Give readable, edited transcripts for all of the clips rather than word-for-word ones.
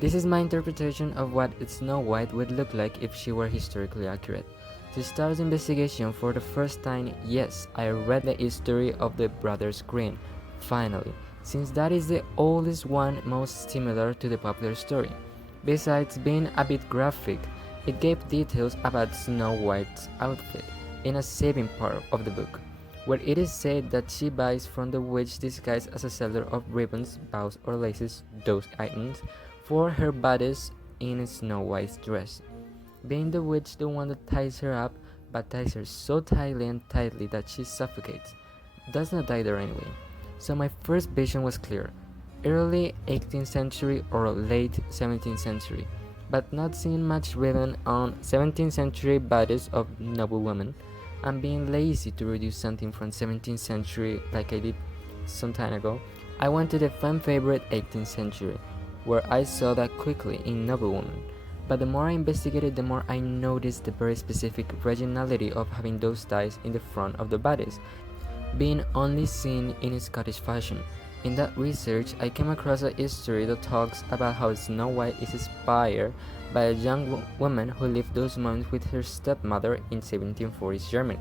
This is my interpretation of what Snow White would look like if she were historically accurate. To start the investigation for the first time, yes, I read the history of the Brothers Grimm, finally, since that is the oldest one most similar to the popular story. Besides being a bit graphic, it gave details about Snow White's outfit in a saving part of the book, where it is said that she buys from the witch disguised as a seller of ribbons, bows, or laces, those items, for her bodice in Snow White's dress, being the witch the one that ties her up, but ties her so tightly and tightly that she suffocates, does not die there anyway. So my first vision was clear, early 18th century or late 17th century, but not seeing much written on 17th century bodies of noble women, and being lazy to reduce something from 17th century like I did some time ago, I went to the fan favorite 18th century, where I saw that quickly in Noble Woman. But the more I investigated, the more I noticed the very specific regionality of having those ties in the front of the bodice, being only seen in Scottish fashion. In that research, I came across a history that talks about how Snow White is inspired by a young woman who lived those months with her stepmother in 1740s Germany.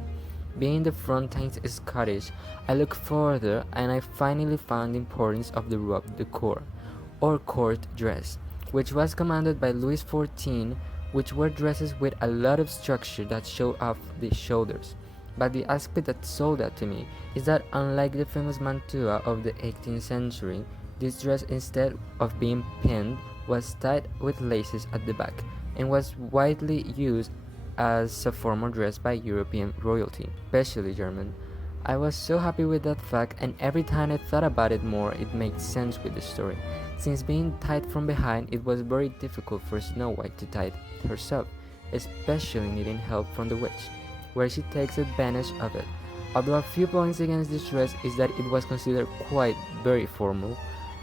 Being the front ties Scottish, I looked further and I finally found the importance of the robe de cour, or court dress, which was commanded by Louis XIV, which were dresses with a lot of structure that showed off the shoulders. But the aspect that sold that to me is that unlike the famous mantua of the 18th century, this dress, instead of being pinned, was tied with laces at the back, and was widely used as a formal dress by European royalty, especially German. I was so happy with that fact, and every time I thought about it more, it made sense with the story. Since being tied from behind, it was very difficult for Snow White to tie it herself, especially needing help from the witch, where she takes advantage of it. Although a few points against this dress is that it was considered quite very formal,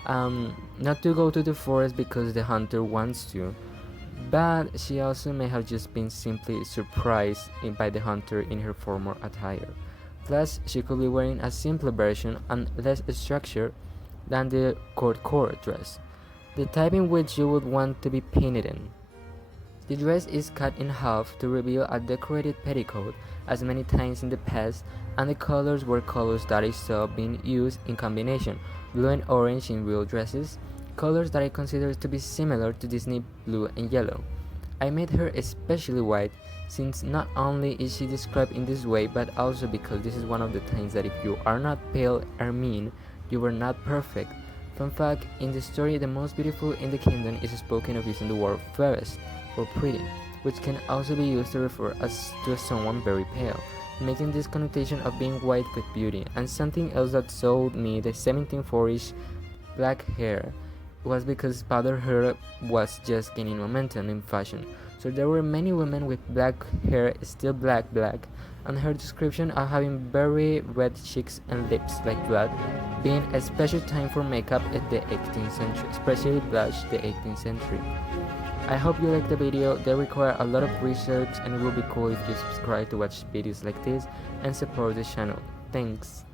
not to go to the forest because the hunter wants to, but she also may have just been simply surprised by the hunter in her formal attire. Plus, she could be wearing a simpler version and less structured than the court dress, the type in which you would want to be pinned in. The dress is cut in half to reveal a decorated petticoat as many times in the past, and the colors were colors that I saw being used in combination, blue and orange in real dresses, colors that I consider to be similar to Disney blue and yellow. I made her especially white, since not only is she described in this way, but also because this is one of the times that if you are not pale or mean, you were not perfect. Fun fact, in the story, the most beautiful in the kingdom is spoken of using the word fairest, or pretty, which can also be used to refer to someone very pale, making this connotation of being white with beauty. And something else that sold me the 1740s black hair was because powder hair was just gaining momentum in fashion. So there were many women with black hair, still black, and her description of having very red cheeks and lips like blood, being a special time for makeup at the 18th century, especially blush the 18th century. I hope you like the video. They require a lot of research and it will be cool if you subscribe to watch videos like this and support the channel. Thanks.